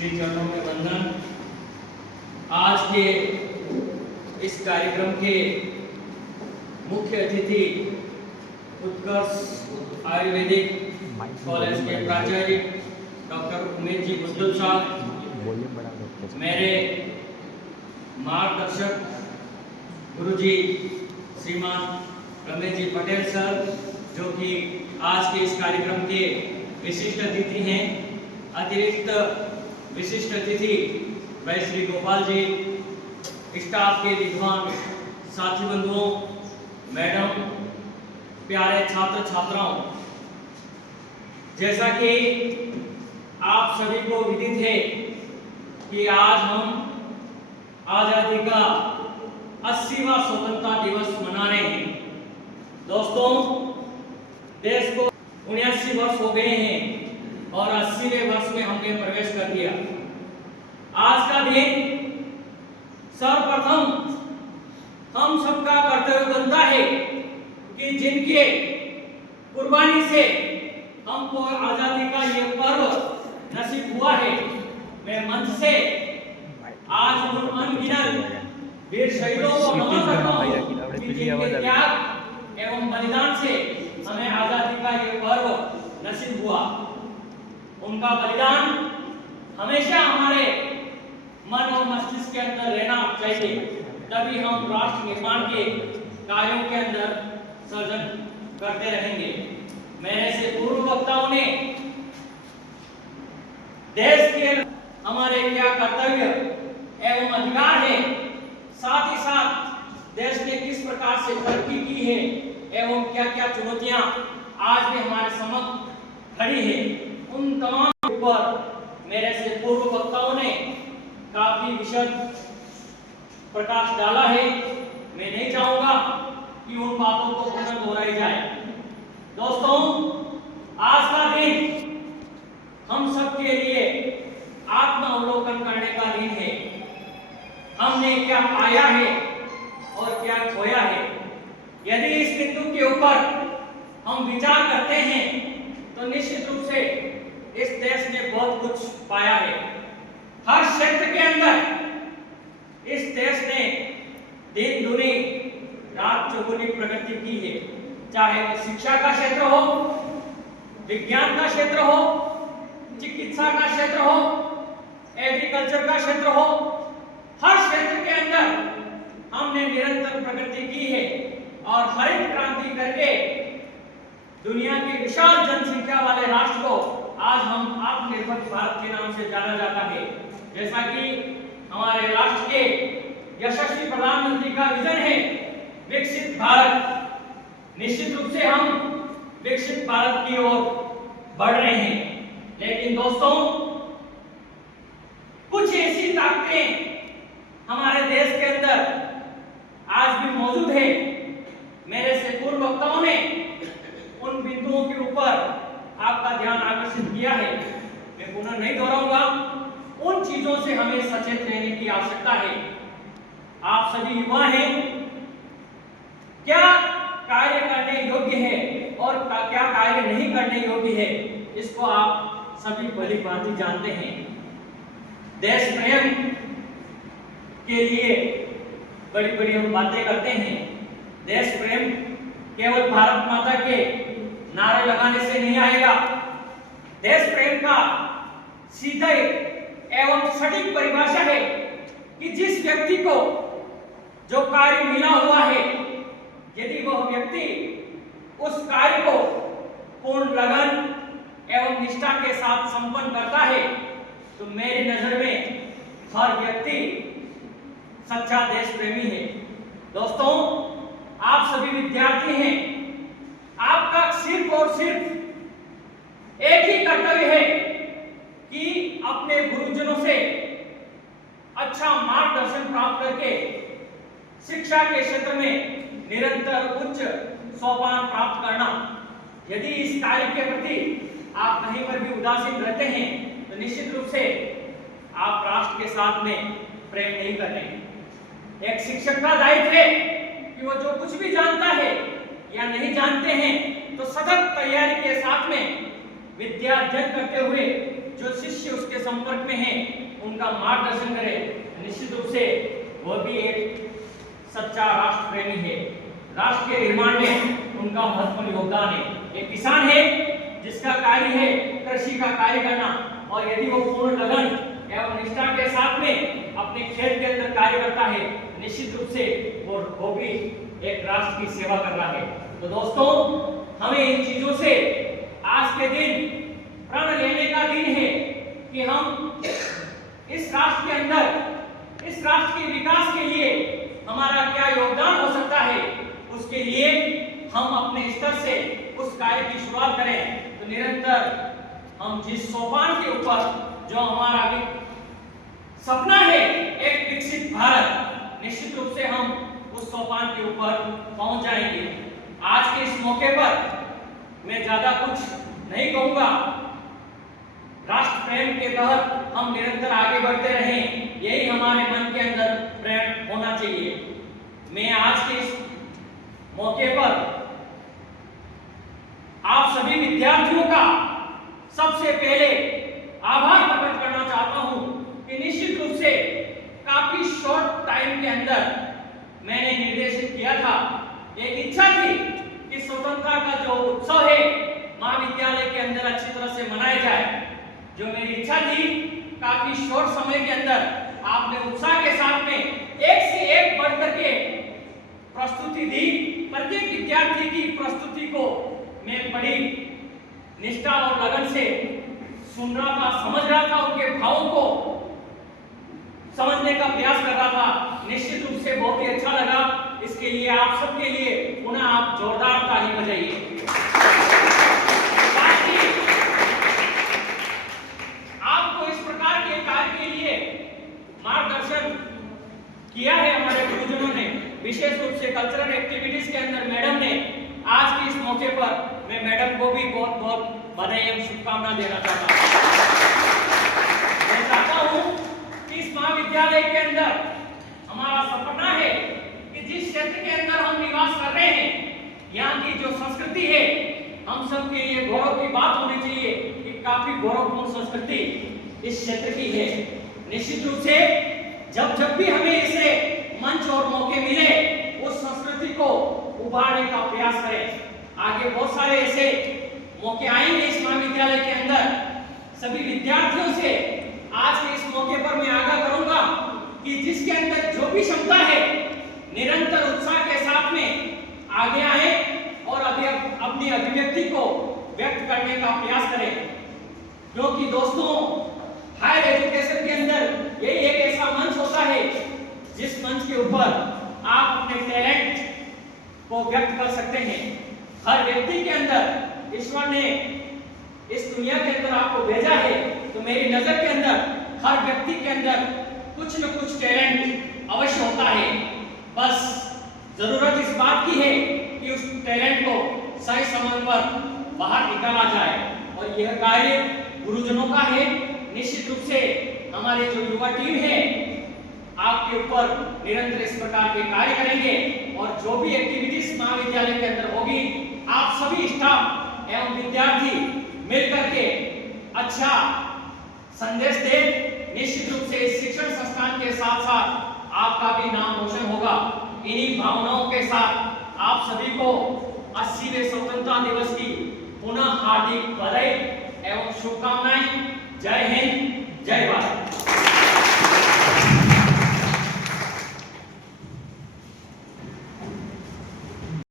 श्री चरणों में वंदन। आज के इस कार्यक्रम के मुख्य अतिथि उत्कर्ष आयुर्वेदिक कॉलेज के प्राचार्य डॉक्टर उमेश जी बुद्दुल साहब, मेरे मार्गदर्शक गुरुजी श्रीमान रमेश जी पटेल सर, जो कि आज के इस कार्यक्रम के विशिष्ट अतिथि हैं। अतिरिक्त विशिष्ट अतिथि भाई श्री गोपाल जी, स्टाफ के विद्वान साथी बंधुओं, मैडम, प्यारे छात्र छात्राओं, जैसा कि आप सभी को विदित है कि आज हम आजादी का 80वां स्वतंत्रता दिवस मना रहे हैं। दोस्तों, देश को 79 वर्ष हो गए हैं और 80वें वर्ष में हमने प्रवेश कर दिया। आज का दिन सर्वप्रथम हम सबका कर्तव्य बनता है कि जिनके कुर्बानी से हमको आजादी का ये पर्व नसीब हुआ है, मैं मंच से आज उन अनगिनत वीर शहीदों को नमन करता हूं कि जिनके त्याग एवं बलिदान से हमें आजादी का ये पर्व नसीब हुआ। उनका बलिदान हमेशा हमारे मन और मस्तिष्क के अंदर रहना चाहिए, तभी हम राष्ट्र निर्माण के कार्यों के अंदर सर्जन करते रहेंगे। मेरे से पूर्व वक्ताओं ने देश के हमारे क्या कर्तव्य एवं अधिकार है, साथ ही साथ देश ने किस प्रकार से तरक्की की है एवं क्या क्या चुनौतियां आज भी हमारे समक्ष खड़ी है, उन तमाम पर मेरे से पूर्व वक्ताओं ने काफी विशद प्रकाश डाला है। मैं नहीं चाहूंगा कि उन बातों को पुनः दोहराई जाए। दोस्तों, आज का दिन हम सबके लिए आत्मावलोकन करने का दिन है। हमने क्या पाया है और क्या खोया है। यदि इस बिंदु के ऊपर हम विचार करते हैं तो निश्चित रूप से इस देश ने बहुत कुछ पाया है। हर क्षेत्र के अंदर इस देश ने दिन दुनी रात चौगुनी प्रगति की है, चाहे वो शिक्षा का क्षेत्र हो, विज्ञान का क्षेत्र हो, चिकित्सा का क्षेत्र हो, एग्रीकल्चर का क्षेत्र हो। हर क्षेत्र के अंदर हमने निरंतर प्रगति की है और हरित क्रांति करके दुनिया के विशाल जनसंख्या वाले राष्ट्र को आज हम आत्मनिर्भर भारत के नाम से जाना जाता है। जैसा कि हमारे राष्ट्र के यशस्वी प्रधानमंत्री का विजन है विकसित भारत। निश्चित रूप से हम विकसित भारत की ओर बढ़ रहे हैं, लेकिन दोस्तों, कुछ ऐसी ताकतें हमारे देश के अंदर आज भी मौजूद है। मेरे से पूर्व वक्ताओं ने उन बिंदुओं के ऊपर आपका ध्यान आकर्षित किया है, मैं पुनः नहीं दोहराऊंगा। उन चीजों से हमें सचेत रहने की आवश्यकता है। आप सभी युवा हैं, क्या कार्य करने योग्य है और क्या कार्य नहीं करने योग्य है, इसको आप सभी भली भांति जानते हैं। देश प्रेम के लिए बड़ी बड़ी हम बातें करते हैं। देश प्रेम केवल भारत माता के नारे लगाने से नहीं आएगा। देश प्रेम का सीधे एवं सटीक परिभाषा है कि जिस व्यक्ति को जो कार्य मिला हुआ है, यदि वह व्यक्ति उस कार्य को पूर्ण लगन एवं निष्ठा के साथ संपन्न करता है, तो मेरी नजर में हर व्यक्ति सच्चा देश प्रेमी है। दोस्तों, आप सभी विद्यार्थी हैं, आपका सिर्फ और सिर्फ एक ही कर्तव्य है कि अपने गुरुजनों से अच्छा मार्गदर्शन प्राप्त करके शिक्षा के क्षेत्र में निरंतर उच्च सोपान प्राप्त करना। यदि इस कार्य के प्रति आप कहीं पर भी उदासीन रहते हैं तो निश्चित रूप से आप राष्ट्र के साथ में प्रेम नहीं कर रहे। एक शिक्षक का दायित्व है कि वो जो कुछ भी जानता है या नहीं जानते हैं तो सतत तैयारी के साथ में विद्या अर्जन करते हुए जो शिष्य उसके संपर्क में हैं उनका मार्गदर्शन करे। निश्चित रूप से वह भी एक सच्चा राष्ट्र प्रेमी है। राष्ट्र के निर्माण में उनका महत्वपूर्ण योगदान है। एक किसान है जिसका कार्य है कृषि का कार्य करना, और यदि वो पूर्ण लगन एवं निष्ठा के साथ में अपने खेत के अंदर कार्य करता है, निश्चित रूप से वो भी एक राष्ट्र की सेवा कर रहा है। तो दोस्तों, हमें इन चीजों से आज के दिन प्रण लेने का दिन है कि हम इस राष्ट्र के अंदर, इस राष्ट्र के विकास के लिए हमारा क्या योगदान हो सकता है, उसके लिए हम अपने स्तर से उस कार्य की शुरुआत करें। तो निरंतर हम जिस सोपान के ऊपर जो हमारा सपना है एक विकसित भारत, निश्चित रूप से हम उस सोपान के ऊपर पहुंच जाएंगे। आज के इस मौके पर मैं ज्यादा कुछ नहीं कहूंगा। राष्ट्र प्रेम के तहत हम निरंतर आगे बढ़ते रहें, यही हमारे मन के अंदर प्रेम होना चाहिए। मैं आज के इस मौके पर आप सभी विद्यार्थियों का सबसे पहले आभार प्रकट करना चाहता हूं कि निश्चित रूप से काफी शॉर्ट टाइम के अंदर मैंने निर्देशित किया था। एक इच्छा थी कि स्वतंत्रता का जो उत्सव है महाविद्यालय के अंदर अच्छी तरह से मनाया जाए। जो मेरी इच्छा थी, काफी शॉर्ट समय के अंदर आपने उत्साह के साथ में एक से एक बढ़ करके प्रस्तुति दी। प्रत्येक विद्यार्थी की प्रस्तुति को मैं बड़ी निष्ठा और लगन से सुन रहा था, समझ रहा था, उनके भावों को समझने का प्रयास कर रहा था। निश्चित रूप से बहुत ही अच्छा लगा। इसके लिए आप सबके लिए पुनः आप जोरदार ताली बजाइए। आपको इस प्रकार के कार्य के लिए मार्गदर्शन किया है हमारे गुरुजनों ने, विशेष रूप से कल्चरल एक्टिविटीज के अंदर मैडम ने। आज के इस मौके पर मैं मैडम को भी बहुत बहुत बधाई एवं शुभकामना देना चाहता हूं। मैं चाहता हूं कि इस महाविद्यालय के अंदर हमारा सपना है कि जिस क्षेत्र के अंदर हम निवास कर रहे हैं, यहाँ की जो संस्कृति है, हम सब के लिए गौरव की बात होनी चाहिए कि काफी गौरवपूर्ण संस्कृति इस क्षेत्र की है। निश्चित रूप से जब भी हमें इसे मंच और मौके मिले, उस संस्कृति को उभारने का प्रयास करें। आगे बहुत सारे ऐसे मौके आएंगे इस महाविद्यालय के अंदर। सभी विद्यार्थियों से आज के इस मौके पर मैं आगाह करूंगा कि जिसके अंदर जो भी क्षमता है, निरंतर उत्साह के साथ में आगे आए और अपनी अभिव्यक्ति को व्यक्त करने का प्रयास करें। क्योंकि दोस्तों, हायर एजुकेशन के अंदर यही एक ऐसा मंच होता है जिस मंच के ऊपर आप अपने टैलेंट को व्यक्त कर सकते हैं। हर व्यक्ति के अंदर ईश्वर ने इस दुनिया के अंदर आपको भेजा है, तो मेरी नजर के अंदर हर व्यक्ति के अंदर कुछ न कुछ टैलेंट अवश्य होता है। बस जरूरत इस बात की है कि उस टैलेंट को सही समय पर बाहर निकाला जाए, और यह कार्य गुरुजनों का है। निश्चित रूप से हमारी जो युवा टीम है आपके ऊपर निरंतर इस प्रकार के कार्य करेंगे, और जो भी एक्टिविटीज महाविद्यालय के अंदर होगी, आप सभी स्टाफ एवं विद्यार्थी मिलकर के अच्छा संदेश दे। निश्चित रूप से इस शिक्षण संस्थान के साथ साथ आपका भी नाम रोशन होगा। इन्हीं भावनाओं के साथ आप सभी को 80वें स्वतंत्रता दिवस की पुनः हार्दिक बधाई एवं शुभकामनाएं। जय हिंद।